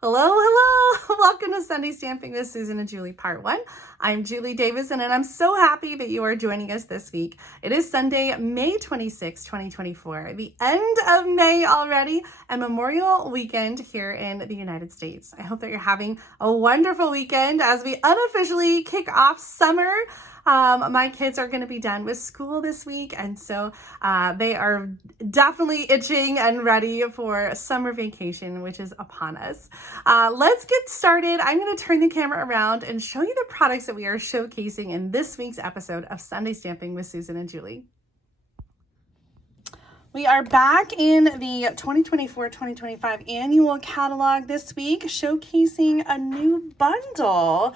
Hello, hello. Welcome to Sunday Stamping with Susan and Julie Part 1. I'm Julie Davison, and I'm so happy that you are joining us this week. It is Sunday, May 26, 2024, the end of May already, and Memorial Weekend here in the United States. I hope that you're having a wonderful weekend as we unofficially kick off summer. My kids are going to be done with school this week, and so they are definitely itching and ready for summer vacation, which is upon us. Let's get started. I'm going to turn the camera around and show you the products that we are showcasing in this week's episode of Sunday Stamping with Susan and Julie. We are back in the 2024-2025 annual catalog this week, showcasing a new bundle.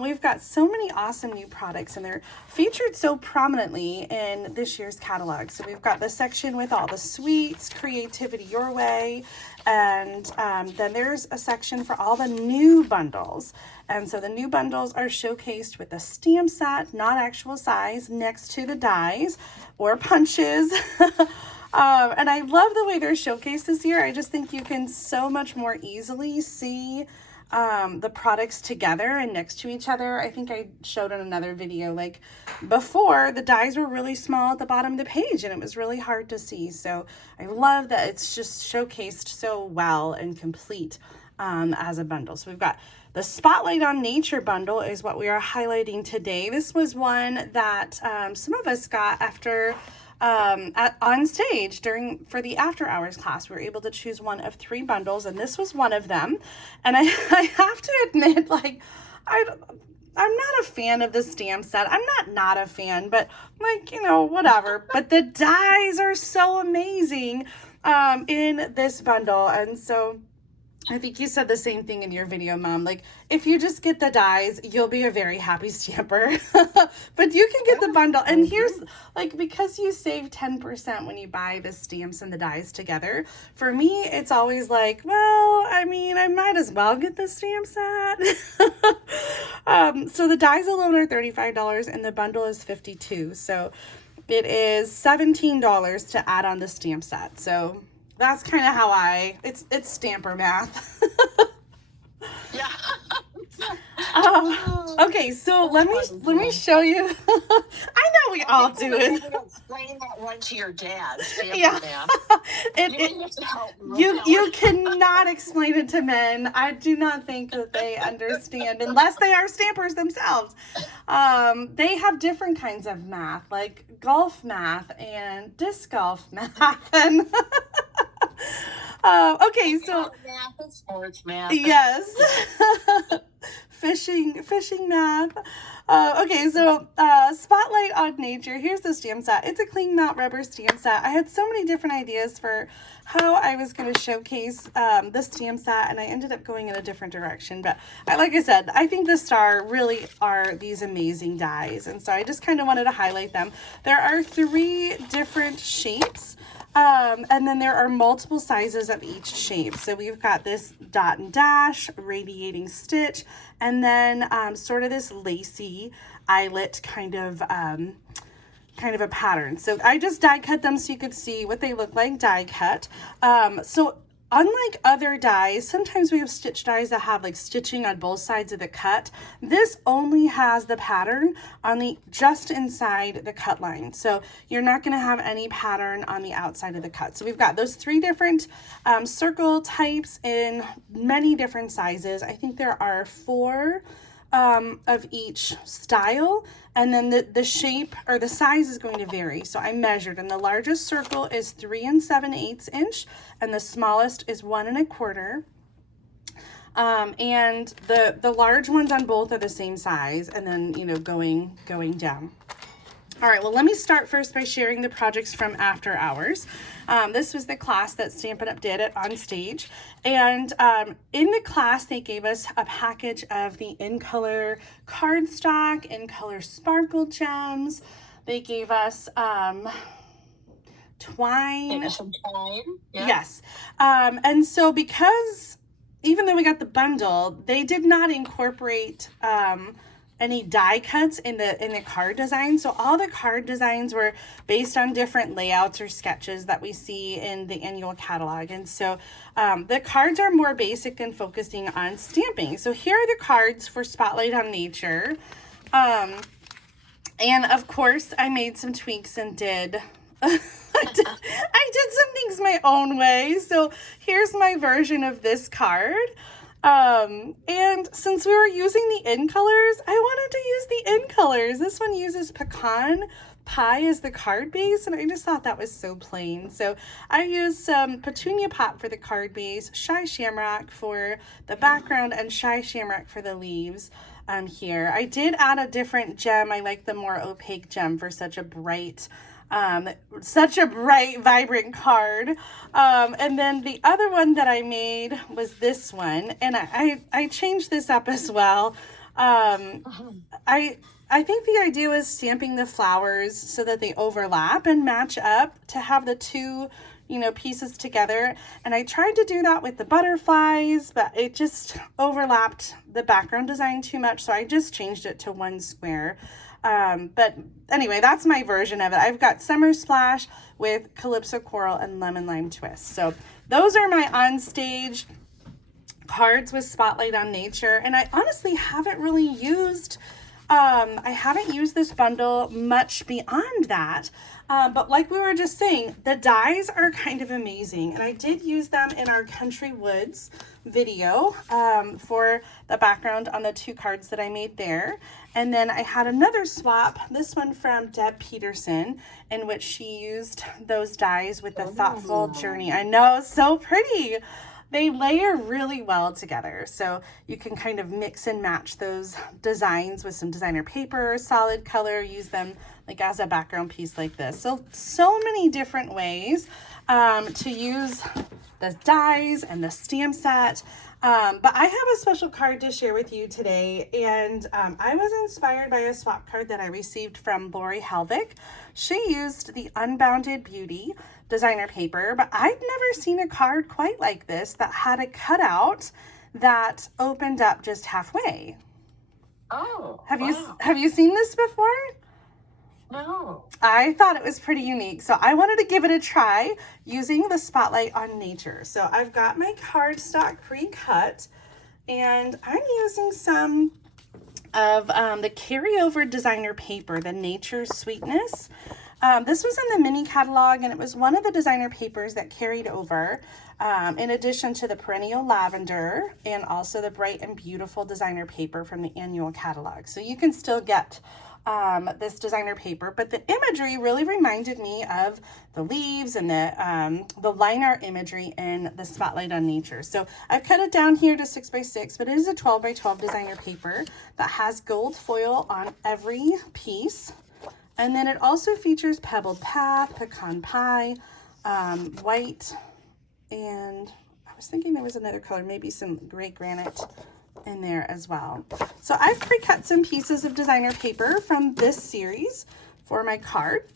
We've got so many awesome new products, and they're featured so prominently in this year's catalog. So we've got the section with all the sweets, creativity your way, and then there's a section for all the new bundles. And so the new bundles are showcased with a stamp set, not actual size, next to the dies or punches. And I love the way they're showcased this year. I just think you can so much more easily see the products together and next to each other. I think I showed in another video, like before, the dies were really small at the bottom of the page and it was really hard to see. So I love that it's just showcased so well and complete as a bundle. So we've got the Spotlight on Nature bundle is what we are highlighting today. This was one that some of us got after on stage for the after hours class. We were able to choose one of 3 bundles, and this was one of them. And I have to admit, like, I'm not a fan of the stamp set. I'm not a fan, but like, you know, whatever. But the dies are so amazing in this bundle. And so I think you said the same thing in your video, Mom. Like, if you just get the dies, you'll be a very happy stamper. But you can get the bundle. And here's, like, because you save 10% when you buy the stamps and the dies together, for me, it's always like, well, I mean, I might as well get the stamp set. So the dies alone are $35 and the bundle is $52. So it is $17 to add on the stamp set. So that's kind of how it's stamper math. Yeah. Okay, so let me show you. I know we all do it. Explain that one to your dad. Yeah. You cannot explain it to men. I do not think that they understand unless they are stampers themselves. They have different kinds of math, like golf math and disc golf math, and okay, so math and sports math. Yes. Fishing math. Okay, so Spotlight on Nature. Here's the stamp set. It's a cling mount rubber stamp set. I had so many different ideas for how I was going to showcase the stamp set, and I ended up going in a different direction. But like I said, I think the star really are these amazing dies, and so I just kind of wanted to highlight them. There are 3 different shapes. And then there are multiple sizes of each shape. So we've got this dot and dash, radiating stitch, and then sort of this lacy eyelet kind of a pattern. So I just die cut them so you could see what they look like die cut. So unlike other dies, sometimes we have stitch dies that have like stitching on both sides of the cut. This only has the pattern on the just inside the cut line. So you're not going to have any pattern on the outside of the cut. So we've got those 3 different circle types in many different sizes. I think there are 4 of each style, and then the shape or the size is going to vary. So I measured, and the largest circle is 3 7/8 inch, and the smallest is 1 1/4. And the large ones on both are the same size, and then, you know, going down. All right, well, let me start first by sharing the projects from after hours. This was the class that Stampin' Up did it on stage. And in the class, they gave us a package of the In Color cardstock, In Color sparkle gems. They gave us twine. Some twine. Yeah. Yes. And so because even though we got the bundle, they did not incorporate any die cuts in the card design. So all the card designs were based on different layouts or sketches that we see in the annual catalog. And so the cards are more basic and focusing on stamping. So here are the cards for Spotlight on Nature. And of course I made some tweaks and did I did some things my own way. So here's my version of this card. And since we were using the in colors, I wanted to use the in colors. This one uses pecan pie as the card base, and I just thought that was so plain. So I used some petunia pop for the card base, shy shamrock for the background, and shy shamrock for the leaves here. I did add a different gem. I like the more opaque gem for such a bright, vibrant card. And then the other one that I made was this one, and I changed this up as well. I think the idea was stamping the flowers so that they overlap and match up to have the two, you know, pieces together. And I tried to do that with the butterflies, but it just overlapped the background design too much. So I just changed it to one square. But anyway, that's my version of it. I've got Summer Splash with Calypso Coral and Lemon Lime Twist. So those are my on-stage cards with Spotlight on Nature. And I honestly haven't really used, I haven't used this bundle much beyond that. But like we were just saying, the dies are kind of amazing. And I did use them in our Country Woods video for the background on the two cards that I made there. And then I had another swap, this one from Deb Peterson, in which she used those dies with the Thoughtful Journey. I know, so pretty. They layer really well together, so you can kind of mix and match those designs with some designer paper, solid color, use them like as a background piece like this. So many different ways to use the dies and the stamp set. But I have a special card to share with you today, and I was inspired by a swap card that I received from Lori Helvig. She used the Unbounded Beauty designer paper, but I'd never seen a card quite like this that had a cutout that opened up just halfway. Oh, have wow. you seen this before? No. I thought it was pretty unique, so I wanted to give it a try using the Spotlight on Nature. So I've got my cardstock pre-cut, and I'm using some of the carryover designer paper, the Nature Sweetness. This was in the mini catalog, and it was one of the designer papers that carried over, in addition to the Perennial Lavender and also the Bright and Beautiful designer paper from the annual catalog. So you can still get this designer paper, but the imagery really reminded me of the leaves and the line art imagery in the Spotlight on Nature. So I've cut it down here to 6x6, but it is a 12x12 designer paper that has gold foil on every piece. And then it also features Pebbled Path, Pecan Pie, white, and I was thinking there was another color, maybe some gray granite in there as well. So I've pre-cut some pieces of designer paper from this series for my card.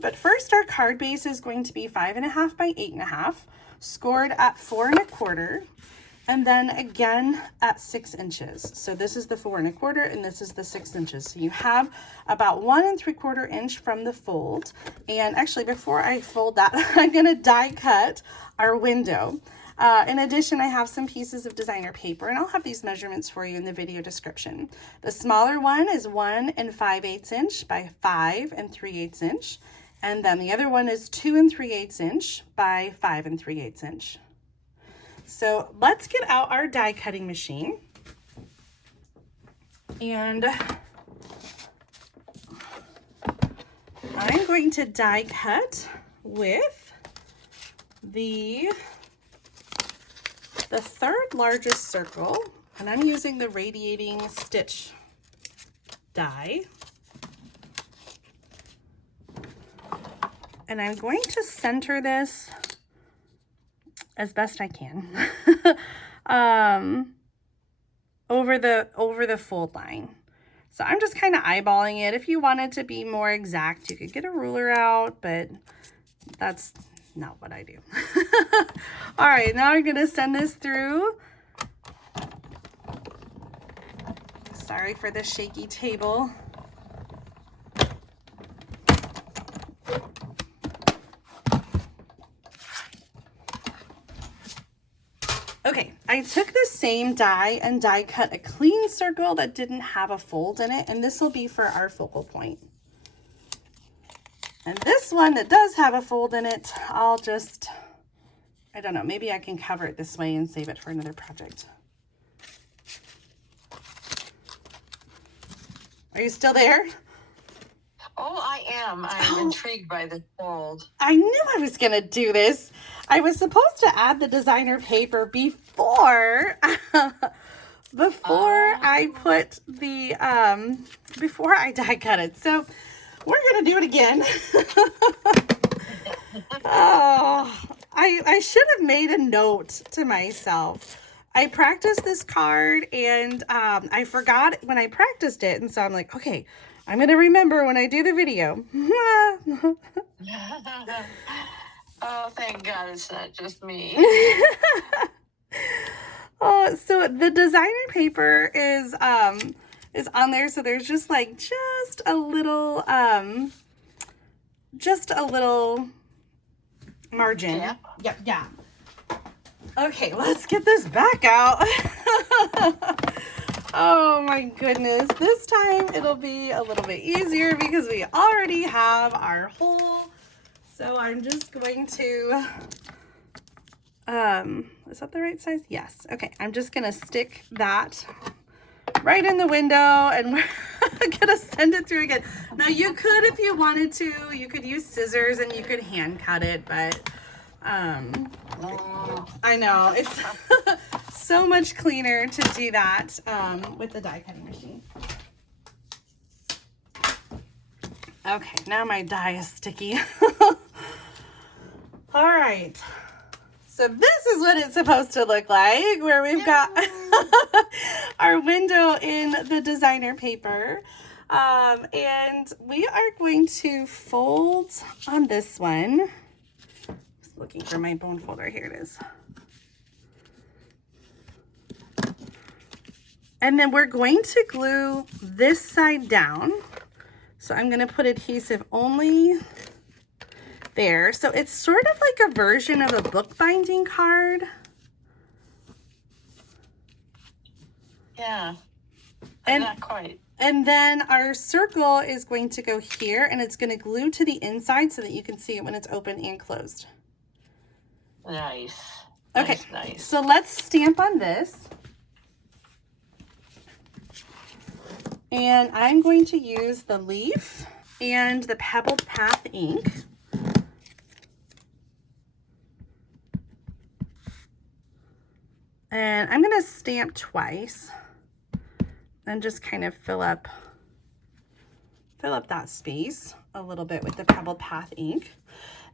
But first, our card base is going to be 5.5 by 8.5, scored at 4 1/4, and then again at 6 inches. So this is the 4 1/4, and this is the 6 inches. So you have about 1 3/4 inch from the fold. And actually, before I fold that, I'm gonna die cut our window. In addition, I have some pieces of designer paper, and I'll have these measurements for you in the video description. The smaller one is 1 5/8 inch by 5 3/8 inch. And then the other one is 2 3/8 inch by 5 3/8 inch. So let's get out our die cutting machine. And I'm going to die cut with the third largest circle, and I'm using the Radiating Stitch die. And I'm going to center this as best I can over the fold line. So I'm just kind of eyeballing it. If you wanted to be more exact, you could get a ruler out, but that's not what I do. All right, now I'm gonna send this through Sorry for the shaky table. Okay, I took the same die and die cut a clean circle that didn't have a fold in it, and this will be for our focal point. And this one that does have a fold in it, I'll just, I don't know, maybe I can cover it this way and save it for another project. Are you still there? Oh, I am. I'm intrigued by the fold. I knew I was going to do this. I was supposed to add the designer paper before I put the, before I die cut it. So we're going to do it again. Oh, I should have made a note to myself. I practiced this card and I forgot when I practiced it. And so I'm like, okay, I'm going to remember when I do the video. Oh, thank God it's not just me. Oh, so the designer paper is on there. So there's just like just a little margin. Yeah. Yep, yeah. Okay, let's get this back out. Oh my goodness. This time it'll be a little bit easier because we already have our hole. So I'm just going to, is that the right size? Yes. Okay. I'm just going to stick that right in the window and we're going to send it through again. Now you could, if you wanted to, you could use scissors and you could hand cut it, but I know it's so much cleaner to do that with the die cutting machine. Okay, now my die is sticky. All right, so this is what it's supposed to look like, where we've got our window in the designer paper. And we are going to fold on this one. Just looking for my bone folder. Here it is. And then we're going to glue this side down. So I'm going to put adhesive only there. So it's sort of like a version of a bookbinding card. Yeah, and not quite. And then our circle is going to go here and it's going to glue to the inside so that you can see it when it's open and closed. Nice. Okay, nice. So let's stamp on this. And I'm going to use the leaf and the Pebbled Path ink. And I'm going to stamp twice and just kind of fill up that space a little bit with the Pebbled Path ink.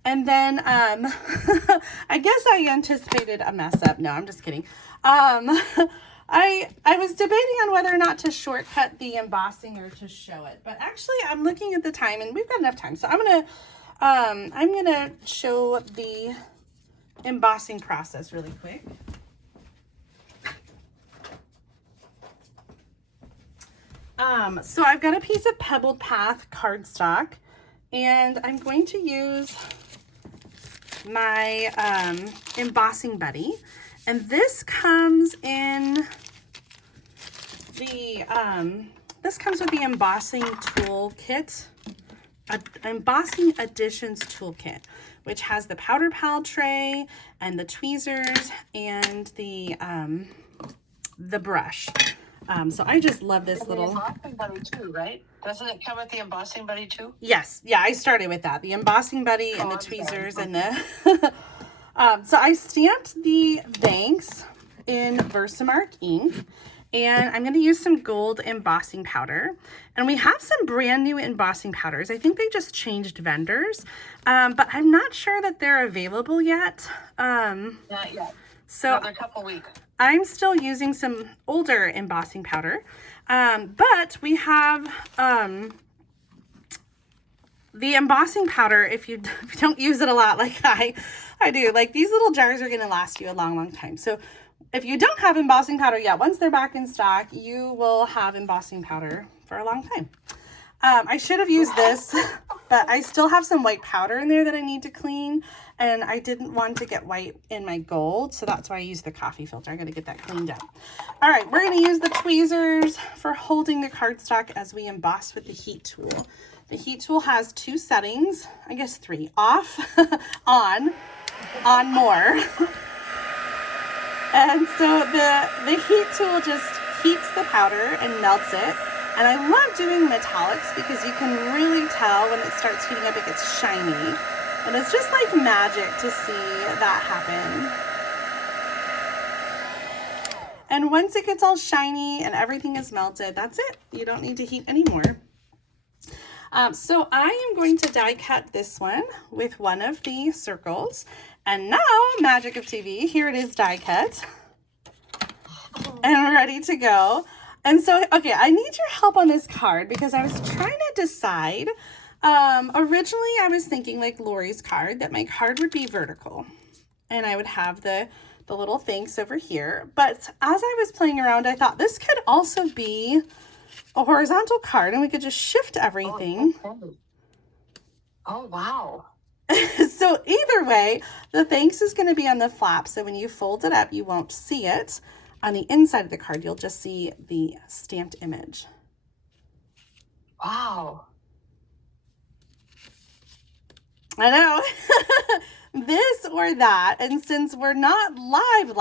And then I guess I anticipated a mess up. No, I'm just kidding. I was debating on whether or not to shortcut the embossing or to show it, but actually I'm looking at the time and we've got enough time. So I'm gonna show the embossing process really quick. So I've got a piece of Pebbled Path cardstock and I'm going to use my embossing buddy. And this comes in the, this comes with the embossing toolkit, embossing additions toolkit, which has the powder pal tray and the tweezers and the brush. So I just love this little embossing buddy too, right? Doesn't it come with the embossing buddy too? Yes. Yeah, I started with that. The embossing buddy and the tweezers and the so I stamped the thanks in Versamark ink, and I'm going to use some gold embossing powder. And we have some brand new embossing powders. I think they just changed vendors, but I'm not sure that they're available yet. Not yet. So another couple weeks. I'm still using some older embossing powder, but we have the embossing powder, if you don't use it a lot like I do, like these little jars are going to last you a long, long time. So if you don't have embossing powder yet, once they're back in stock, you will have embossing powder for a long time. I should have used this, but I still have some white powder in there that I need to clean, and I didn't want to get white in my gold, so that's why I used the coffee filter. I got to get that cleaned up. All right, we're going to use the tweezers for holding the cardstock as we emboss with the heat tool. The heat tool has 2 settings, I guess 3, off, on more. And so the heat tool just heats the powder and melts it. And I love doing metallics because you can really tell when it starts heating up, it gets shiny. And it's just like magic to see that happen. And once it gets all shiny and everything is melted, that's it. You don't need to heat anymore. So I am going to die cut this one with one of the circles. And now, magic of TV, here it is die cut. And ready to go. And so, okay, I need your help on this card because I was trying to decide. Originally, I was thinking like Lori's card, that my card would be vertical. And I would have the little thanks over here. But as I was playing around, I thought this could also be a horizontal card and we could just shift everything. Oh, wow. So either way, the thanks is going to be on the flap. So when you fold it up, you won't see it. On the inside of the card, you'll just see the stamped image. Wow. I know. This or that. And since we're not live,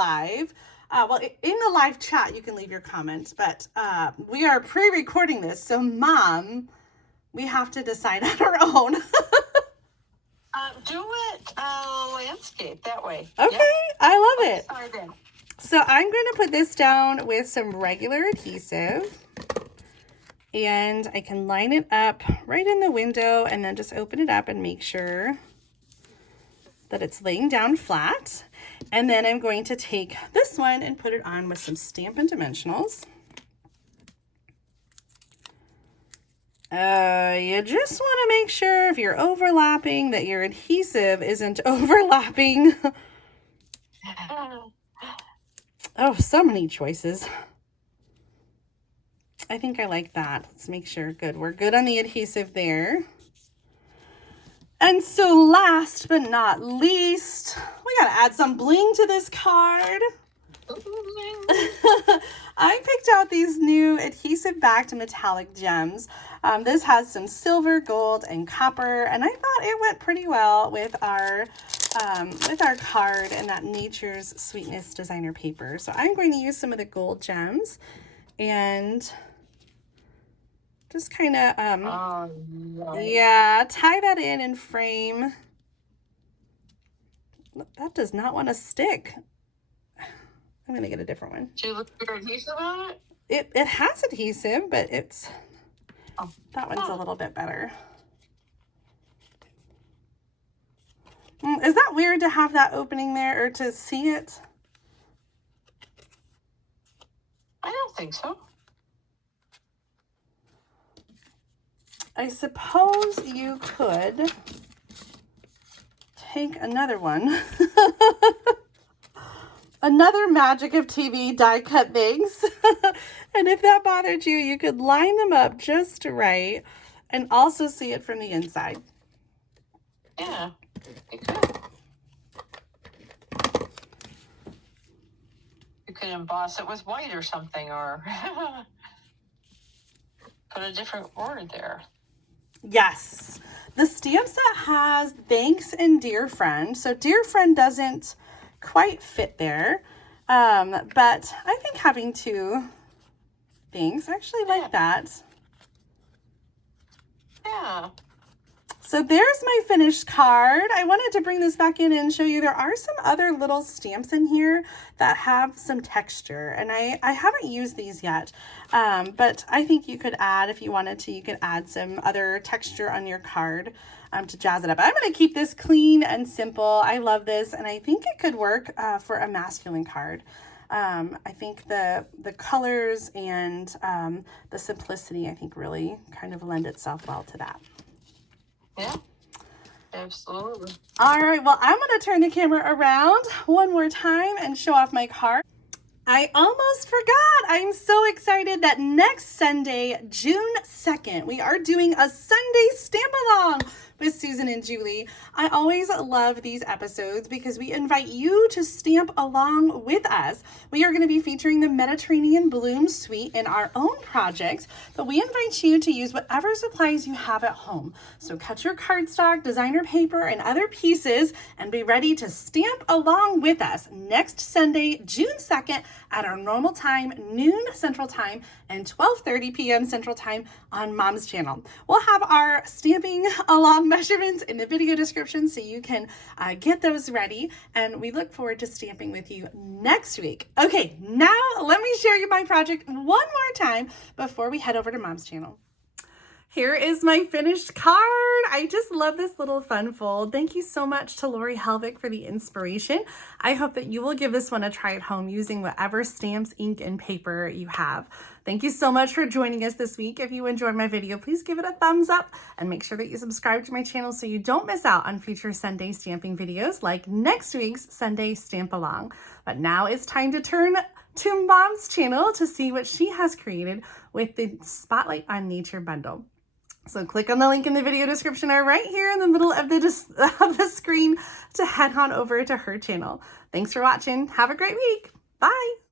well, in the live chat, you can leave your comments, but we are pre-recording this. So Mom, we have to decide on our own. Do it landscape that way. Okay, yep. I love it. Sorry, then. So I'm going to put this down with some regular adhesive and I can line it up right in the window and then just open it up and make sure that it's laying down flat. And then I'm going to take this one and put it on with some Stampin' Dimensionals. You just want to make sure if you're overlapping that your adhesive isn't overlapping. Oh, so many choices. I think I like that. Let's make sure. Good. We're good on the adhesive there. And so last but not least, we got to add some bling to this card. I picked out these new adhesive backed metallic gems. This has some silver, gold, and copper, and I thought it went pretty well with our card and that Nature's Sweetness designer paper. So I'm going to use some of the gold gems and just kind of yeah, tie that in and frame. That does not want to stick. I'm gonna get a different one. Do you look for adhesive on it? It has adhesive, but it's that one's a little bit better. Is that weird to have that opening there or to see it? I don't think so. I suppose you could take another one. Another magic of TV die cut things. And if that bothered you, you could line them up just right and also see it from the inside. Yeah, you could. You could emboss it with white or something, or put a different word there. Yes. The stamp set has thanks and dear friend. So dear friend doesn't quite fit there. But I think having two things, I actually like that. Yeah. So there's my finished card. I wanted to bring this back in and show you there are some other little stamps in here that have some texture, and I haven't used these yet, but I think you could add, if you wanted to, you could add some other texture on your card to jazz it up. I'm going to keep this clean and simple. I love this, and I think it could work for a masculine card. I think the colors and the simplicity, I think, really kind of lend itself well to that. Yeah, absolutely. All right, well, I'm going to turn the camera around one more time and show off my card. I almost forgot. I'm so excited that next Sunday, June 2nd, we are doing a Sunday stamp along with Susan and Julie. I always love these episodes because we invite you to stamp along with us. We are going to be featuring the Mediterranean Bloom Suite in our own projects, but we invite you to use whatever supplies you have at home. So cut your cardstock, designer paper, and other pieces and be ready to stamp along with us next Sunday, June 2nd at our normal time, noon Central Time and 12:30 p.m. Central Time on Mom's channel. We'll have our stamping along measurements in the video description so you can get those ready, and we look forward to stamping with you next week. Okay, now let me share you my project one more time before we head over to Mom's channel. Here is my finished card. I just love this little fun fold. Thank you so much to Lori Helvig for the inspiration. I hope that you will give this one a try at home using whatever stamps, ink, and paper you have. Thank you so much for joining us this week. If you enjoyed my video, please give it a thumbs up and make sure that you subscribe to my channel so you don't miss out on future Sunday stamping videos like next week's Sunday Stamp Along. But now it's time to turn to Mom's channel to see what she has created with the Spotlight on Nature bundle. So click on the link in the video description or right here in the middle of the screen to head on over to her channel. Thanks for watching. Have a great week. Bye.